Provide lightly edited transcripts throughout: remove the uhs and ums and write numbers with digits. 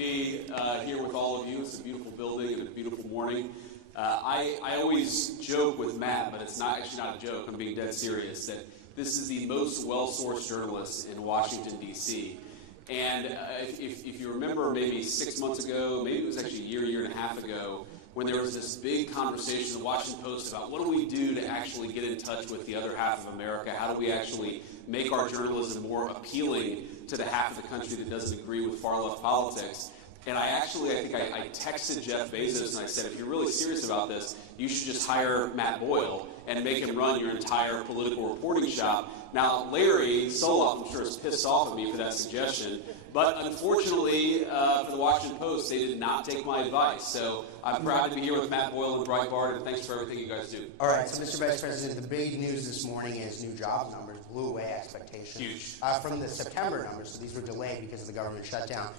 be here with all of you. It's a beautiful building and a beautiful morning. I always joke with Matt, but it's actually not a joke. I'm being dead serious, that this is the most well-sourced journalist in Washington, D.C. And if you remember maybe 6 months ago, maybe it was actually a year and a half ago, when there was this big conversation in the Washington Post about what do we do to actually get in touch with the other half of America? How do we actually make our journalism more appealing to the half of the country that doesn't agree with far-left politics? And I think I texted Jeff Bezos and I said, if you're really serious about this, you should just hire Matt Boyle and make him run your entire political reporting shop. Now, Larry Soloff, I'm sure, is pissed off at me for that suggestion, but unfortunately for the Washington Post, they did not take my advice. So I'm proud to be here with Matt Boyle and Breitbart, and thanks for everything you guys do. All right, so Mr. Vice President, the big news this morning is new jobs numbers blew away expectations. Huge. From the September numbers, so these were delayed because of the government shutdown.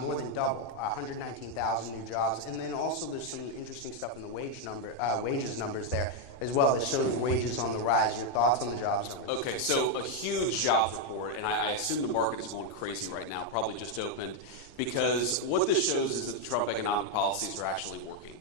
More than double, 119,000 new jobs, and then also there's some interesting stuff in the wages numbers there as well that shows wages on the rise. Your thoughts on the jobs numbers? Okay, so a huge jobs report, and I assume the market is going crazy right now, probably just opened, because what this shows is that the Trump economic policies are actually working.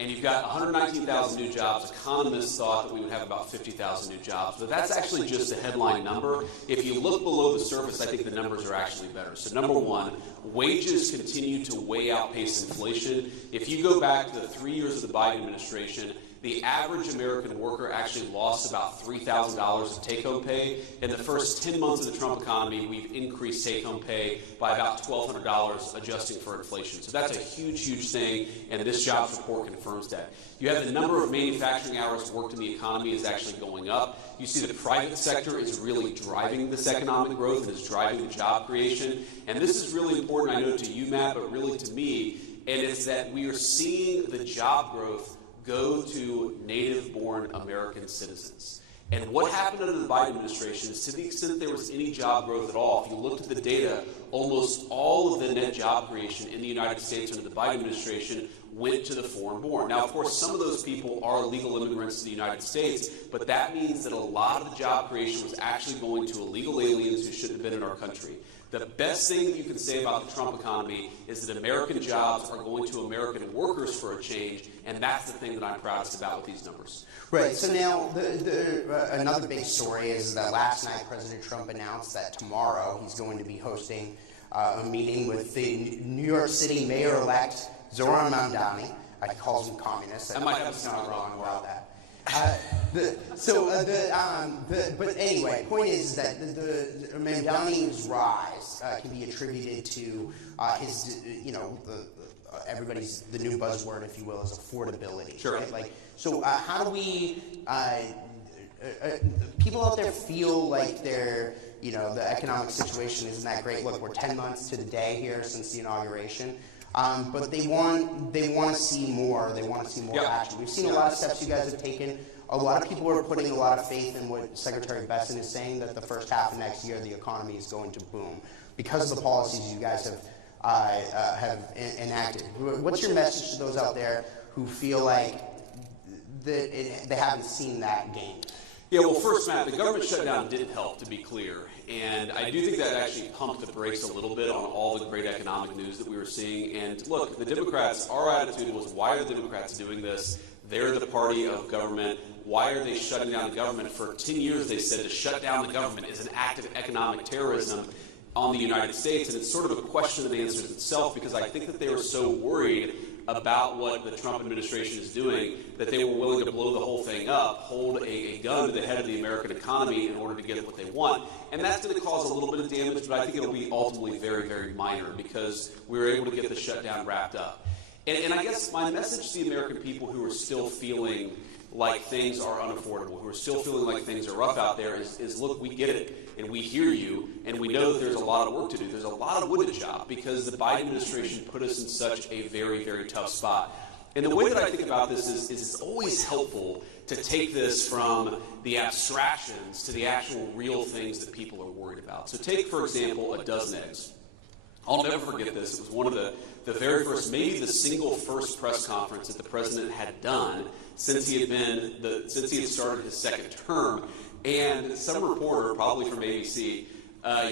And you've got 119,000 new jobs. Economists thought that we would have about 50,000 new jobs, but that's actually just a headline number. If you look below the surface, I think the numbers are actually better. So number one, wages continue to way outpace inflation. If you go back to the 3 years of the Biden administration, the average American worker actually lost about $3,000 of take-home pay. In the first 10 months of the Trump economy, we've increased take-home pay by about $1,200, adjusting for inflation. So that's a huge, huge thing, and this jobs report confirms that. You have the number of manufacturing hours worked in the economy is actually going up. You see the private sector is really driving this economic growth and is driving the job creation. And this is really important, I know, to you, Matt, but really to me, and it's that we are seeing the job growth go to native-born American citizens. And what happened under the Biden administration is, to the extent there was any job growth at all, if you looked at the data, almost all of the net job creation in the United States under the Biden administration went to the foreign-born. Now, of course, some of those people are legal immigrants to the United States, but that means that a lot of the job creation was actually going to illegal aliens who shouldn't have been in our country. The best thing that you can say about the Trump economy is that American jobs are going to American workers for a change, and that's the thing that I'm proudest about with these numbers. Right. So now, another big story is that last night President Trump announced that tomorrow he's going to be hosting a meeting with the New York City Mayor-elect Zohran Mamdani. He calls him communist. I might have something wrong about that. But anyway, point is that the Mamdani's rise can be attributed to his, everybody's, the new buzzword, if you will, is affordability. Sure. Right? How do we, people out there feel like they're, the economic situation isn't that great. Look, we're 10 months to the day here since the inauguration. But they want to see more. They want to see more action. We've seen a lot of steps you guys have taken. A lot of people are putting a lot of faith in what Secretary Besson is saying, that the first half of next year the economy is going to boom because of the policies you guys have enacted. What's your message to those out there who feel like that they haven't seen that gain? Yeah, well, first, Matt, the government shutdown did help, to be clear. And I do think that actually pumped the brakes a little bit on all the great economic news that we were seeing. And look, the Democrats, our attitude was, why are the Democrats doing this? They're the party of government. Why are they shutting down the government? For 10 years, they said to shut down the government is an act of economic terrorism on the United States. And it's sort of a question that answers itself, because I think that they were so worried about what the Trump administration is doing that they were willing to blow the whole thing up, hold a gun to the head of the American economy in order to get what they want. And that's going to cause a little bit of damage, but I think it'll be ultimately very, very minor, because we were able to get the shutdown wrapped up. And I guess my message to the American people who are still feeling like things are unaffordable, who are still feeling like things are rough out there is look, we get it, and we hear you, and we know that there's a lot of work to do. There's a lot of wood to chop, because the Biden administration put us in such a very, very tough spot. And the way that I think about this is it's always helpful to take this from the abstractions to the actual real things that people are worried about. So take, for example, a dozen eggs. I'll never forget this. It was one of the very first, maybe the single first press conference that the president had done since he had started his second term. And some reporter, probably from ABC,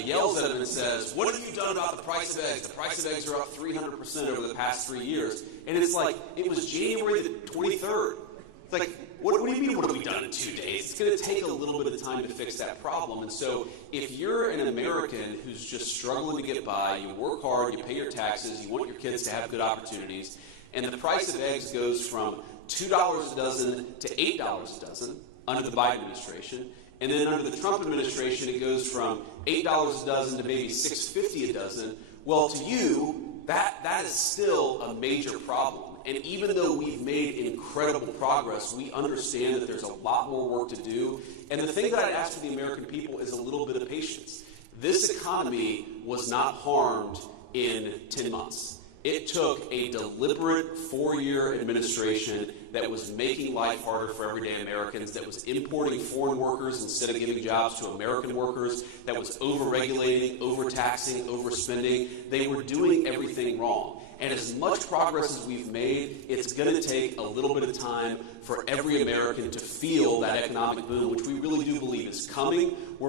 yells at him and says, "What have you done about the price of eggs? The price of eggs are up 300% over the past 3 years." And it's like, it was January the 23rd. It's like, what do you mean, what have we done in 2 days? It's going to take a little bit of time to fix that problem. And so if you're an American who's just struggling to get by, you work hard, you pay your taxes, you want your kids to have good opportunities, and the price of eggs goes from $2 a dozen to $8 a dozen under the Biden administration, and then under the Trump administration it goes from $8 a dozen to maybe $6.50 a dozen, well, to you, that is still a major problem. And even though we've made incredible progress, we understand that there's a lot more work to do. And the thing that I'd ask for the American people is a little bit of patience. This economy was not harmed in 10 months. It took a deliberate 4-year administration that was making life harder for everyday Americans, that was importing foreign workers instead of giving jobs to American workers, that was over-regulating, over-taxing, overspending. They were doing everything wrong. And as much progress as we've made, it's going to take a little bit of time for every American to feel that economic boom, which we really do believe is coming. We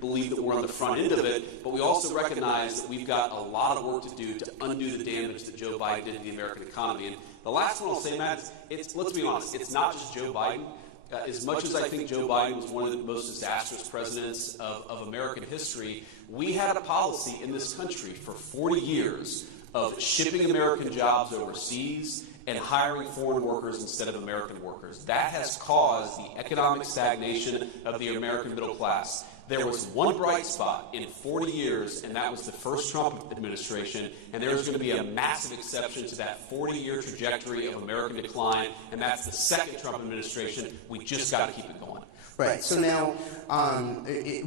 believe that we're on the front end of it, but we also recognize that we've got a lot of work to do to undo the damage that Joe Biden did to the American economy. And the last one I'll say, Matt, let's be honest, it's not just Joe Biden. As much as I think Joe Biden was one of the most disastrous presidents of American history, we had a policy in this country for 40 years of shipping American jobs overseas and hiring foreign workers instead of American workers. That has caused the economic stagnation of the American middle class. There was one bright spot in 40 years, and that was the first Trump administration, and there's going to be a massive exception to that 40-year trajectory of American decline, and that's the second Trump administration. We just got to keep it going. Right. So now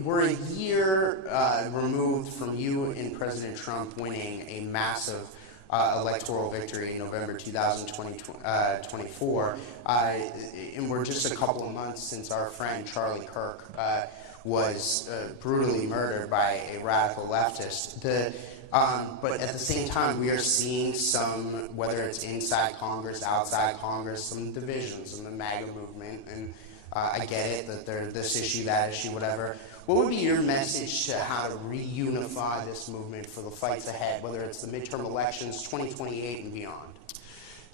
we're a year removed from you and President Trump winning a massive electoral victory in November 2024, and we're just a couple of months since our friend Charlie Kirk was brutally murdered by a radical leftist. But at the same time, we are seeing some, whether it's inside Congress, outside Congress, some divisions in the MAGA movement, and I get it that there's this issue, that issue, whatever. What would be your message to how to reunify this movement for the fights ahead, whether it's the midterm elections, 2028 and beyond?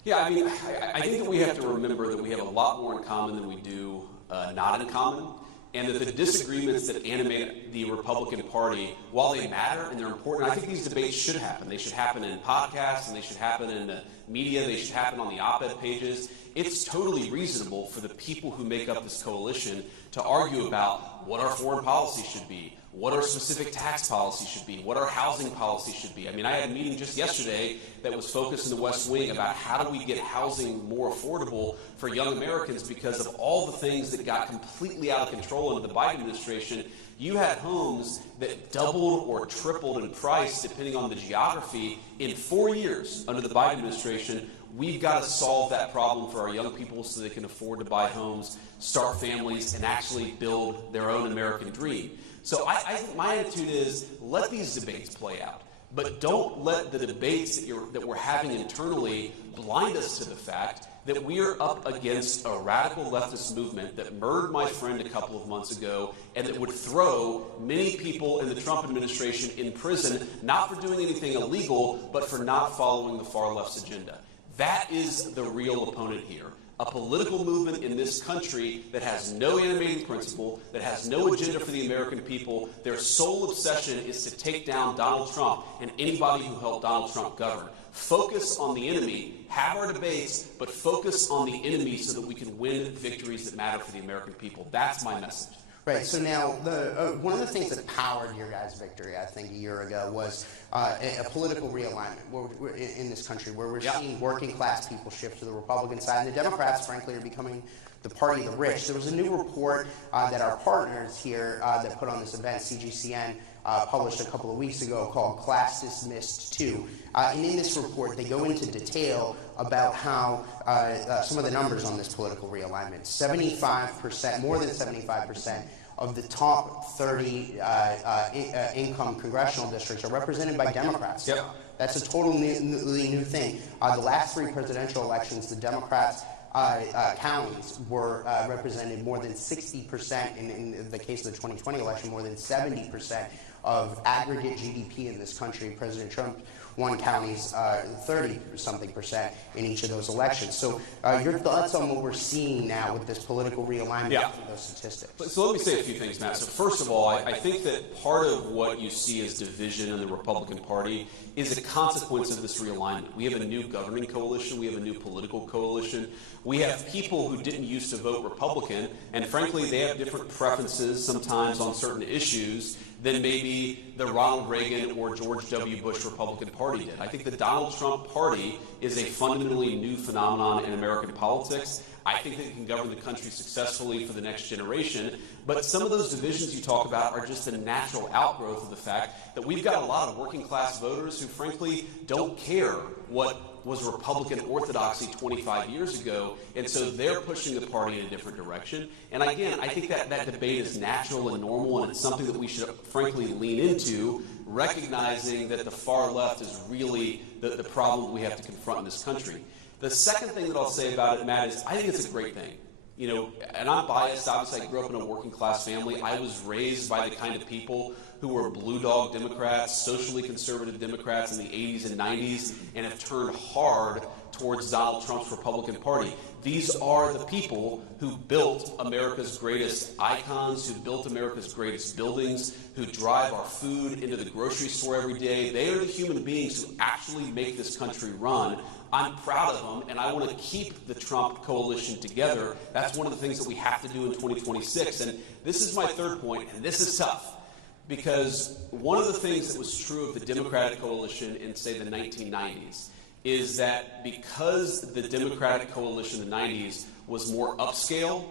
Yeah, I mean, I think that we have to remember that we have a lot more in common than we do not in common, and that the disagreements that animate the Republican Party, while they matter and they're important, I think these debates should happen. They should happen in podcasts, and they should happen in the media, they should happen on the op-ed pages. It's totally reasonable for the people who make up this coalition to argue about what our foreign policy should be, what our specific tax policy should be, what our housing policy should be. I mean, I had a meeting just yesterday that was focused in the West Wing about how do we get housing more affordable for young Americans because of all the things that got completely out of control under the Biden administration. You had homes that doubled or tripled in price depending on the geography in 4 years under the Biden administration. We've got to solve that problem for our young people so they can afford to buy homes, start families, and actually build their own American dream. So I think my attitude is let these debates play out, but don't let the debates that we're having internally blind us to the fact that we are up against a radical leftist movement that murdered my friend a couple of months ago and that would throw many people in the Trump administration in prison, not for doing anything illegal, but for not following the far left's agenda. That is the real opponent here. A political movement in this country that has no animating principle, that has no agenda for the American people. Their sole obsession is to take down Donald Trump and anybody who helped Donald Trump govern. Focus on the enemy, have our debates, but focus on the enemy so that we can win victories that matter for the American people. That's my message. Right. So now, one of the things that powered your guys' victory, I think, a year ago was a political realignment in this country, where we're seeing working class people shift to the Republican side, and the Democrats, frankly, are becoming the party of the rich. There was a new report that our partners here that put on this event, CGCN, published a couple of weeks ago called Class Dismissed 2. And in this report, they go into detail about how some of the numbers on this political realignment. 75%, more than 75% of the top 30 income congressional districts are represented by Democrats. Yep. That's a totally new thing. The last three presidential elections, the Democrats counties were represented more than 60%, in the case of the 2020 election, more than 70% of aggregate GDP in this country. President Trump won counties 30-something% in each of those elections. So your thoughts on what we're seeing now with this political realignment of those statistics? So let me say a few things, Matt. So first of all, I think that part of what you see as division in the Republican Party is a consequence of this realignment. We have a new governing coalition. We have a new political coalition. We have people who didn't used to vote Republican, and frankly, they have different preferences sometimes on certain issues than maybe the Ronald Reagan or George W. Bush Republican Party did. I think the Donald Trump Party is a fundamentally new phenomenon in American politics. I think that it can govern the country successfully for the next generation. But some of those divisions you talk about are just a natural outgrowth of the fact that we've got a lot of working class voters who frankly don't care what was Republican orthodoxy 25 years ago, and so they're pushing the party in a different direction. And again, I think that debate is natural and normal, and it's something that we should frankly lean into, recognizing that the far left is really the problem we have to confront in this country. The second thing that I'll say about it, Matt, is I think it's a great thing. You know, and I'm biased. Obviously, I grew up in a working class family. I was raised by the kind of people who were blue dog Democrats, socially conservative Democrats in the 80s and 90s, and have turned hard towards Donald Trump's Republican Party. These are the people who built America's greatest icons, who built America's greatest buildings, who drive our food into the grocery store every day. They are the human beings who actually make this country run. I'm proud of them, and I want to keep the Trump coalition together. That's one of the things that we have to do in 2026. And this is my third point, and this is tough, because one of the things that was true of the Democratic coalition in, say, the 1990s is that because the Democratic coalition in the 90s was more upscale,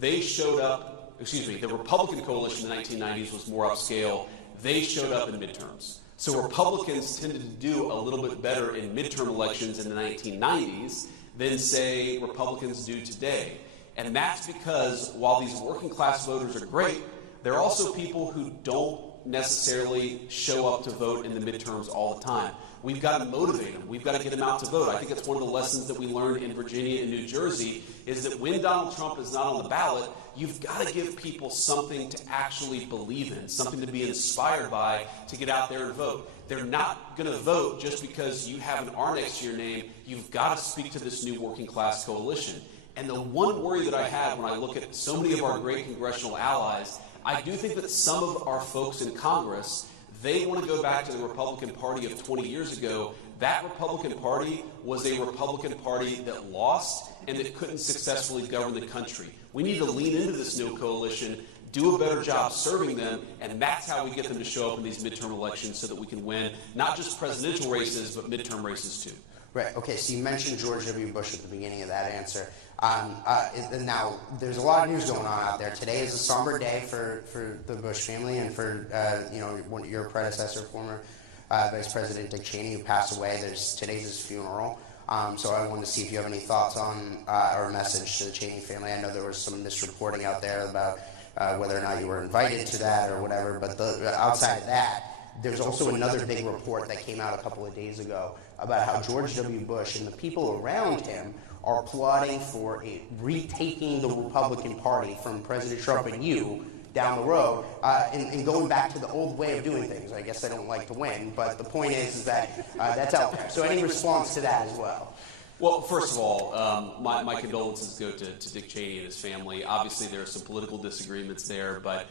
they showed up, the Republican coalition in the 1990s was more upscale, they showed up in midterms. So Republicans tended to do a little bit better in midterm elections in the 1990s than, say, Republicans do today. And that's because while these working class voters are great, there are also people who don't necessarily show up to vote in the midterms all the time. We've got to motivate them. We've got to get them out to vote. I think it's one of the lessons that we learned in Virginia and New Jersey is that when Donald Trump is not on the ballot, you've got to give people something to actually believe in, something to be inspired by to get out there and vote. They're not going to vote just because you have an R next to your name. You've got to speak to this new working class coalition. And the one worry that I have when I look at so many of our great congressional allies, I do think that some of our folks in Congress, they want to go back to the Republican Party of 20 years ago. That Republican Party was a Republican Party that lost and that couldn't successfully govern the country. We need to lean into this new coalition, do a better job serving them, and that's how we get them to show up in these midterm elections so that we can win not just presidential races, but midterm races too. Right. Okay. So you mentioned George W. Bush at the beginning of that answer. Now, there's a lot of news going on out there. Today is a somber day for the Bush family and for your predecessor, former Vice President Dick Cheney, who passed away. Today's his funeral. So I wanted to see if you have any thoughts on or a message to the Cheney family. I know there was some misreporting out there about whether or not you were invited to that or whatever. But outside of that, there's also another big report that came out a couple of days ago about how George W. Bush and the people around him are plotting for retaking the Republican Party from President Trump and you down the road and going back to the old way of doing things. I guess they don't like to win, but the point is that that's out there. So any response to that as well? Well, first of all, my condolences go to Dick Cheney and his family. Obviously, there are some political disagreements there, but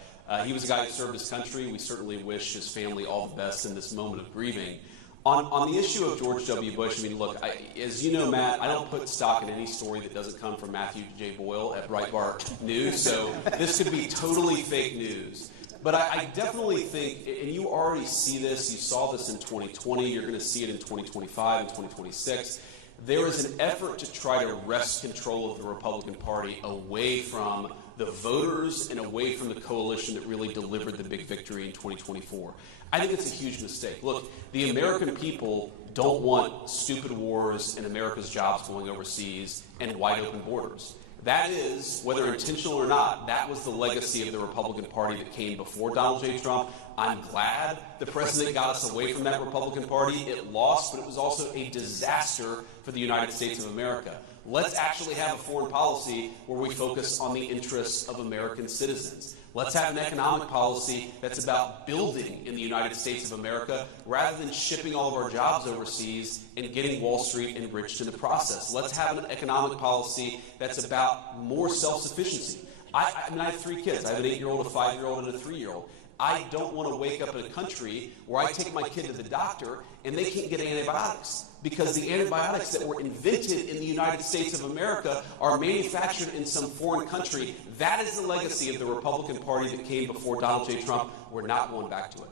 he was a guy who served his country. We certainly wish his family all the best in this moment of grieving. On the issue of George W. Bush, I mean, look, as you know, Matt, I don't put stock in any story that doesn't come from Matthew J. Boyle at Breitbart News, so this could be totally fake news. But I definitely think, and you already see this, you saw this in 2020, you're going to see it in 2025 and 2026, there is an effort to try to wrest control of the Republican Party away from the voters and away from the coalition that really delivered the big victory in 2024. I think it's a huge mistake. Look, the American people don't want stupid wars and America's jobs going overseas and wide open borders. That is, whether intentional or not, that was the legacy of the Republican Party that came before Donald J. Trump. I'm glad the president got us away from that Republican Party. It lost, but it was also a disaster for the United States of America. Let's actually have a foreign policy where we focus on the interests of American citizens. Let's have an economic policy that's about building in the United States of America rather than shipping all of our jobs overseas and getting Wall Street enriched in the process. Let's have an economic policy that's about more self-sufficiency. I have 3 kids. I have an 8-year-old, a 5-year-old, and a 3-year-old. I don't want to wake up in a country where I take my kid to the doctor and they can't get antibiotics because the antibiotics that were invented in the United States of America are manufactured in some foreign country. That is the legacy of the Republican Party that came before Donald J. Trump. We're not going back to it.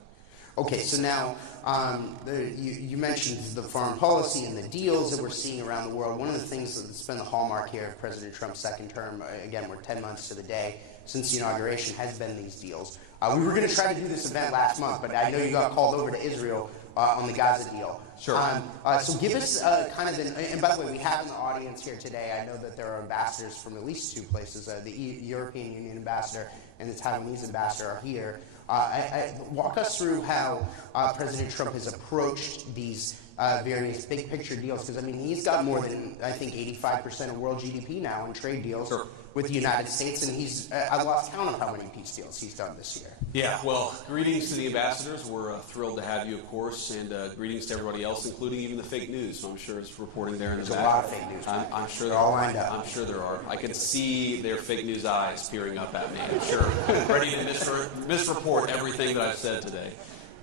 Okay, so now you mentioned the foreign policy and the deals that we're seeing around the world. One of the things that's been the hallmark here of President Trump's second term, again, we're 10 months to the day since the inauguration, has been these deals. We were going to try to do this event last month, but I know you got called over to Israel on the Gaza deal. Sure. So give us kind of and by the way, we have in the audience here today, I know that there are ambassadors from at least 2 places. The European Union ambassador and the Taiwanese ambassador are here. Walk us through how President Trump has approached these various big picture deals, because I mean he's got more than I think 85% of world GDP now in trade deals. Sure. With the United States, and he's I lost count of how many peace deals he's done this year. Yeah, well, greetings to the ambassadors. We're thrilled to have you, of course, and greetings to everybody else, including even the fake news. So I'm sure it's reporting there in the back. There's a lot of fake news. I'm sure they're all lined up. I'm sure there are. I can see their fake news eyes peering up at me. I'm sure, ready to misreport everything that I've said today.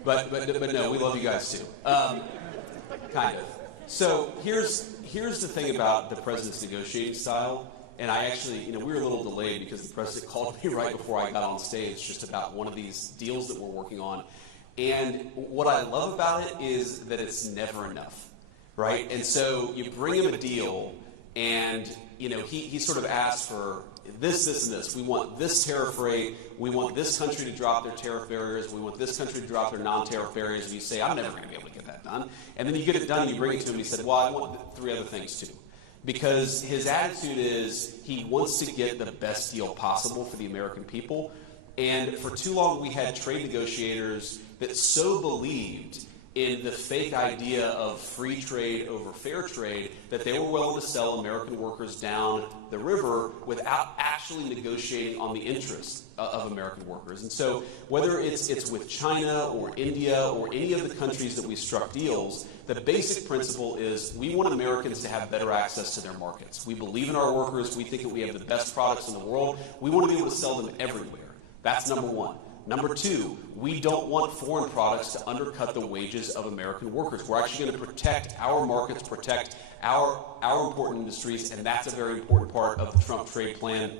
But no, we love you guys too. Kind of. So here's the thing about the president's negotiating style. And I actually, we were a little delayed because the president called me right before I got on stage just about one of these deals that we're working on. And what I love about it is that it's never enough, right? And so you bring him a deal and, he sort of asks for this, and this. We want this tariff rate. We want this country to drop their tariff barriers. We want this country to drop their non-tariff barriers. And you say, I'm never going to be able to get that done. And then you get it done and you bring it to him and he said, well, I want 3 other things too. Because his attitude is he wants to get the best deal possible for the American people. And for too long, we had trade negotiators that so believed in the fake idea of free trade over fair trade that they were willing to sell American workers down the river without actually negotiating on the interests of American workers. And so whether it's with China or India or any of the countries that we struck deals, the basic principle is we want Americans to have better access to their markets. We believe in our workers. We think that we have the best products in the world. We want to be able to sell them everywhere. That's number 1. Number 2, we don't want foreign products to undercut the wages of American workers. We're actually going to protect our markets, protect our important industries, and that's a very important part of the Trump trade plan.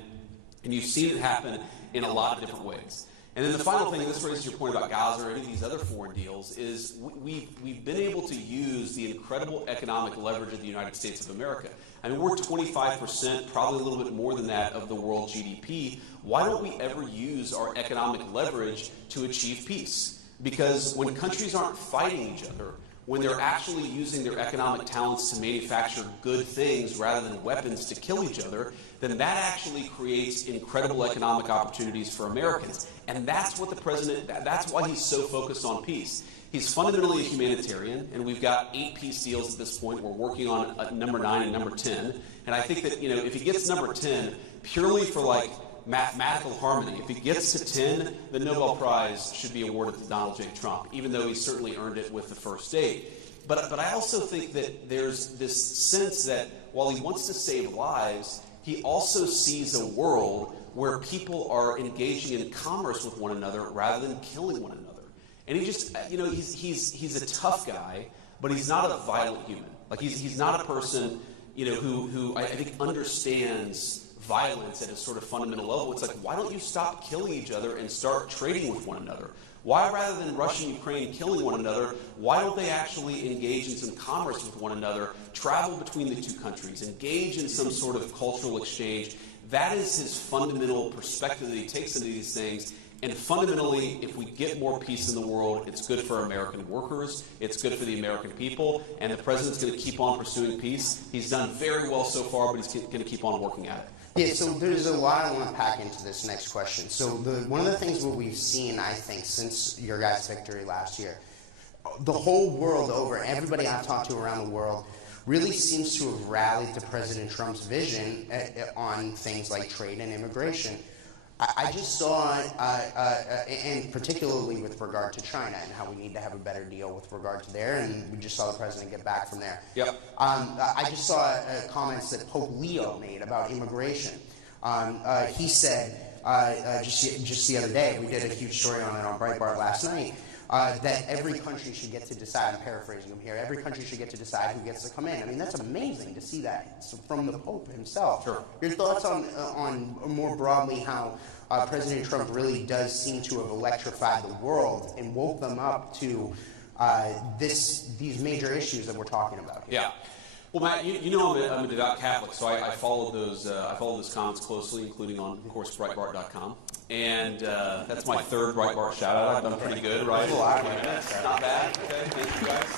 And you've seen it happen in a lot of different ways. And then the final thing, and this raises your point about Gaza or any of these other foreign deals, is we've been able to use the incredible economic leverage of the United States of America. I mean, we're 25%, probably a little bit more than that, of the world GDP. Why don't we ever use our economic leverage to achieve peace? Because when countries aren't fighting each other, when they're actually using their economic talents to manufacture good things rather than weapons to kill each other, then that actually creates incredible economic opportunities for Americans. And that's what the president, that's why he's so focused on peace. He's fundamentally a humanitarian, and we've got 8 peace deals at this point. We're working on number 9 and number 10. And I think that, if he gets number 10, purely for mathematical harmony, if he gets to 10, the Nobel Prize should be awarded to Donald J. Trump, even though he certainly earned it with the first 8. But I also think that there's this sense that while he wants to save lives, he also sees a world where people are engaging in commerce with one another rather than killing one another. And he just, he's a tough guy, but he's not a violent human. Like he's not a person, who I think understands violence at a sort of fundamental level. It's like, why don't you stop killing each other and start trading with one another? Why, rather than Russia and Ukraine killing one another, why don't they actually engage in some commerce with one another, travel between the 2 countries, engage in some sort of cultural exchange? That is his fundamental perspective that he takes into these things. And fundamentally, if we get more peace in the world, it's good for American workers, it's good for the American people, and the president's going to keep on pursuing peace. He's done very well so far, but he's going to keep on working at it. Yeah, so there's a lot I want to pack into this next question. So one of the things what we've seen, I think, since your guys' victory last year, the whole world over, everybody I've talked to around the world really seems to have rallied to President Trump's vision on things like trade and immigration. I just saw, and particularly with regard to China and how we need to have a better deal with regard to there, and we just saw the president get back from there. Yep. I just saw comments that Pope Leo made about immigration. He said, just the other day, we did a huge story on it on Breitbart last night, that every country should get to decide, I'm paraphrasing him here, every country should get to decide who gets to come in. I mean, that's amazing to see that from the Pope himself. Sure. Your thoughts on more broadly how President Trump really does seem to have electrified the world and woke them up to these major issues that we're talking about here? Yeah. Well, Matt, you know I'm a devout Catholic, so I followed those comments closely, including on, of course, Breitbart.com. And that's my third Breitbart shout-out. I've done pretty good, right? Not bad. Okay, thank you guys.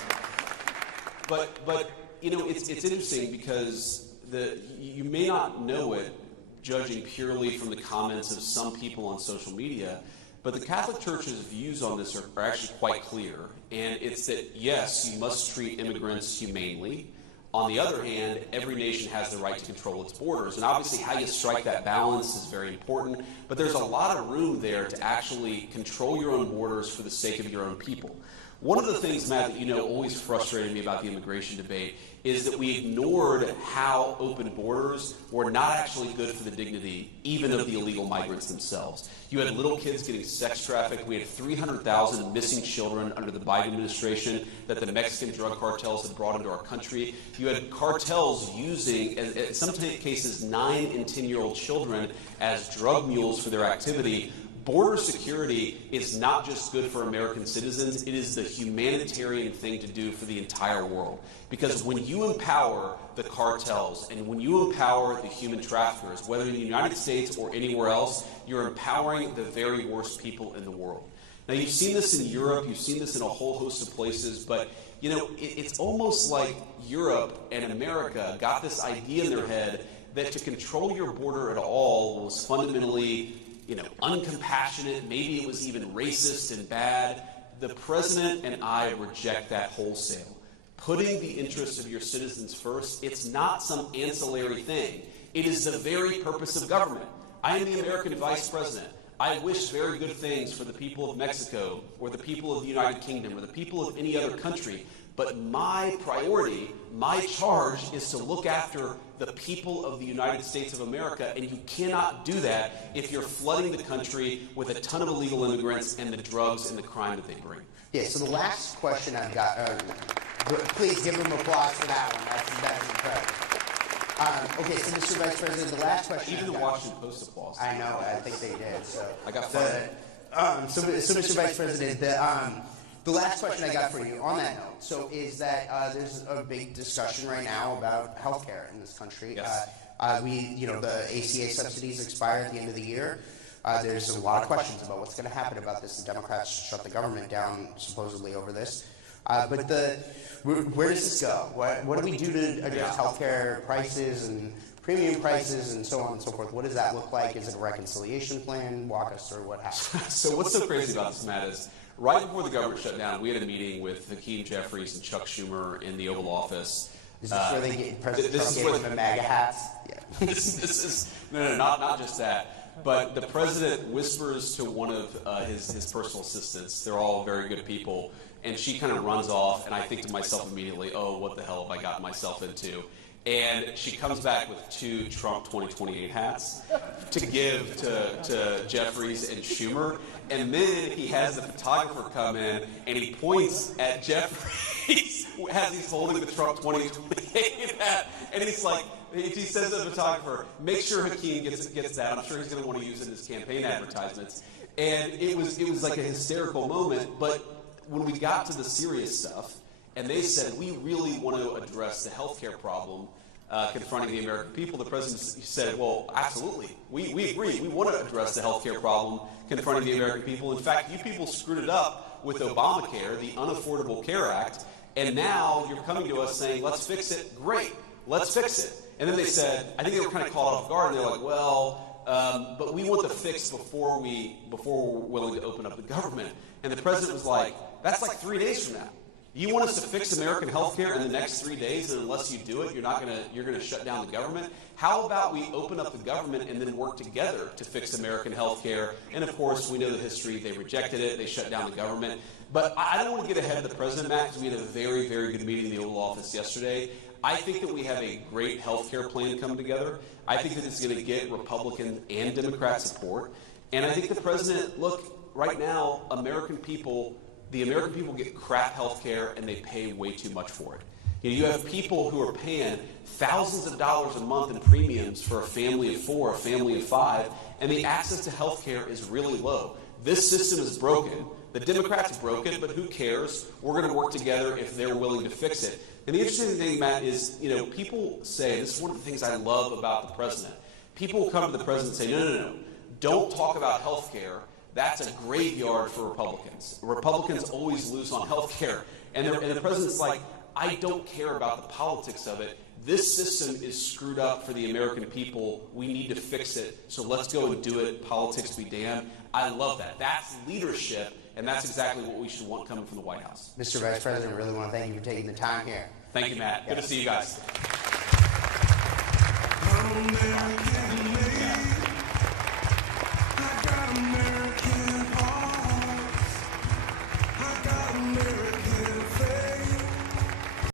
But you know, it's interesting because you may not know it, judging purely from the comments of some people on social media, but the Catholic Church's views on this are actually quite clear. And it's that, yes, you must treat immigrants humanely. On the other hand, every nation has the right to control its borders. And obviously how you strike that balance is very important. But there's a lot of room there to actually control your own borders for the sake of your own people. One of the things, Matt, that you know always frustrated me about the immigration debate is that we ignored how open borders were not actually good for the dignity, even of the illegal migrants themselves. You had little kids getting sex trafficked. We had 300,000 missing children under the Biden administration that the Mexican drug cartels had brought into our country. You had cartels using, in some cases, 9 and 10-year-old children as drug mules for their activity. Border security is not just good for American citizens, it is the humanitarian thing to do for the entire world. Because when you empower the cartels and when you empower the human traffickers, whether in the United States or anywhere else, you're empowering the very worst people in the world. Now, you've seen this in Europe, you've seen this in a whole host of places, but you know, it's almost like Europe and America got this idea in their head that to control your border at all was fundamentally uncompassionate, maybe it was even racist and bad. The president and I reject that wholesale. Putting the interests of your citizens first, it's not some ancillary thing. It is the very purpose of government. I am the American vice president. I wish very good things for the people of Mexico or the people of the United Kingdom or the people of any other country. But my priority, my charge is to look after the people of the United States of America, and you cannot do that if you're flooding the country with a ton of illegal immigrants and the drugs and the crime that they bring. Yeah, so the last question I've got, please give them applause for that one. That's incredible. Okay, so Mr. Vice President, the last question. Even the Washington Post applause. I know, I think they did. So I got fired. So Mr. Vice President, the last question I got for you on that note, so is that there's a big discussion right now about healthcare in this country. Yes. The ACA subsidies expire at the end of the year. There's a lot of questions about what's going to happen about this. The Democrats shut the government down supposedly over this. But where does this go? What do we do to address healthcare prices and premium prices and so on and so forth? What does that look like? Is it a reconciliation plan? Walk us through what happens. So what's so crazy about this, Matt, is right before the government shut down, we had a meeting with Hakeem Jeffries and Chuck Schumer in the Oval Office. Is this where they get President Trump gave them the MAGA hats? Yeah. this is not just that. But the president whispers to one of his personal assistants. They're all very good people. And she kind of runs off, and I think to myself immediately, oh, what the hell have I gotten myself into? And she comes back with 2 Trump 2028 hats to give to Jeffries and Schumer. And then he has the photographer come in, and he points at Jeffries as he's holding the Trump 2028 hat. And he's like, he says to the photographer, make sure Hakeem gets that. I'm sure he's going to want to use it in his campaign advertisements. And it was like a hysterical moment. But when we got to the serious stuff, and they said, we really want to address the healthcare problem confronting the American people, the president said, well, absolutely. We agree. We want to address the healthcare problem confronting the American people. In fact, you people screwed it up with Obamacare, the Unaffordable Care Act, and now you're coming to us saying, let's fix it. Great. Let's fix it. And then they said, I think they were kind of caught off guard, and they're like, well, but we want the fix before we're willing to open up the government. And the president was like, that's like 3 days from now. You want us to fix American health care in the next 3 days, and unless you do it, you're gonna shut down the government? How about we open up the government and then work together to fix American health care? And of course, we know the history. They rejected it. They shut down the government. But I don't want to get ahead of the president, Matt, because we had a very, very good meeting in the Oval Office yesterday. I think that we have a great health care plan come together. I think that it's going to get Republican and Democrat support. And I think the president, look, right now, the American people get crap health care and they pay way too much for it. You have people who are paying thousands of dollars a month in premiums for a family of 4, a family of 5, and the access to health care is really low. This system is broken. The Democrats broke it, but who cares? We're going to work together if they're willing to fix it. And the interesting thing, Matt, is, people say, this is one of the things I love about the president. People will come to the president and say, no, don't talk about health care. That's a graveyard for Republicans. Republicans always lose on health care. And the president's like, I don't care about the politics of it. This system is screwed up for the American people. We need to fix it. So let's go and do it. Politics be damned. I love that. That's leadership, and that's exactly what we should want coming from the White House. Mr. Vice President, I really want to thank you for taking the time here. Thank you, Matt. Good to see you guys.